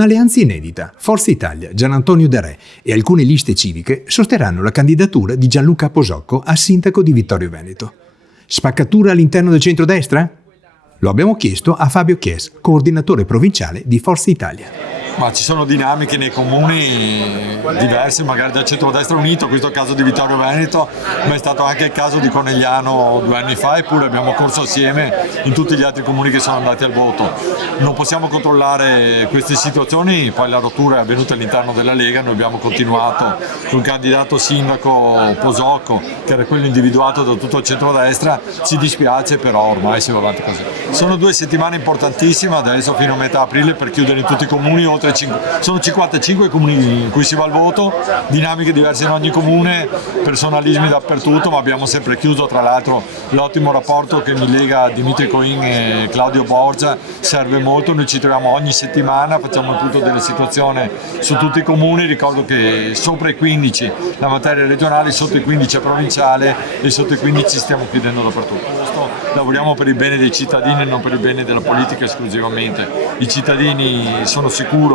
Un'alleanza inedita. Forza Italia, Gianantonio De Re e alcune liste civiche sosterranno la candidatura di Gianluca Posocco a sindaco di Vittorio Veneto. Spaccatura all'interno del centrodestra? Lo abbiamo chiesto a Fabio Chies, coordinatore provinciale di Forza Italia. Ma ci sono dinamiche nei comuni diverse, magari dal centrodestra unito, questo è il caso di Vittorio Veneto, ma è stato anche il caso di Conegliano 2 anni fa, eppure abbiamo corso assieme in tutti gli altri comuni che sono andati al voto. Non possiamo controllare queste situazioni, poi la rottura è avvenuta all'interno della Lega, noi abbiamo continuato con il candidato sindaco Posocco, che era quello individuato da tutto il centrodestra. Ci dispiace, però ormai si va avanti così. Sono 2 settimane importantissime adesso fino a metà aprile per chiudere in tutti i comuni. Sono 55 comuni in cui si va al voto, dinamiche diverse in ogni comune, personalismi dappertutto, ma abbiamo sempre chiuso. Tra l'altro l'ottimo rapporto che mi lega Dimitri Coin e Claudio Borgia serve molto, noi ci troviamo ogni settimana, facciamo il punto della situazione su tutti i comuni. Ricordo che sopra i 15 la materia regionale, sotto i 15 è provinciale e sotto i 15 stiamo chiudendo dappertutto. Lavoriamo per il bene dei cittadini e non per il bene della politica esclusivamente. I cittadini, sono sicuro,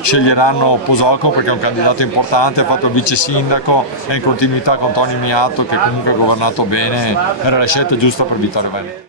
sceglieranno Posocco perché è un candidato importante, ha fatto il vice sindaco, è in continuità con Toni Miato che comunque ha governato bene, era la scelta giusta per Vittorio Veneto.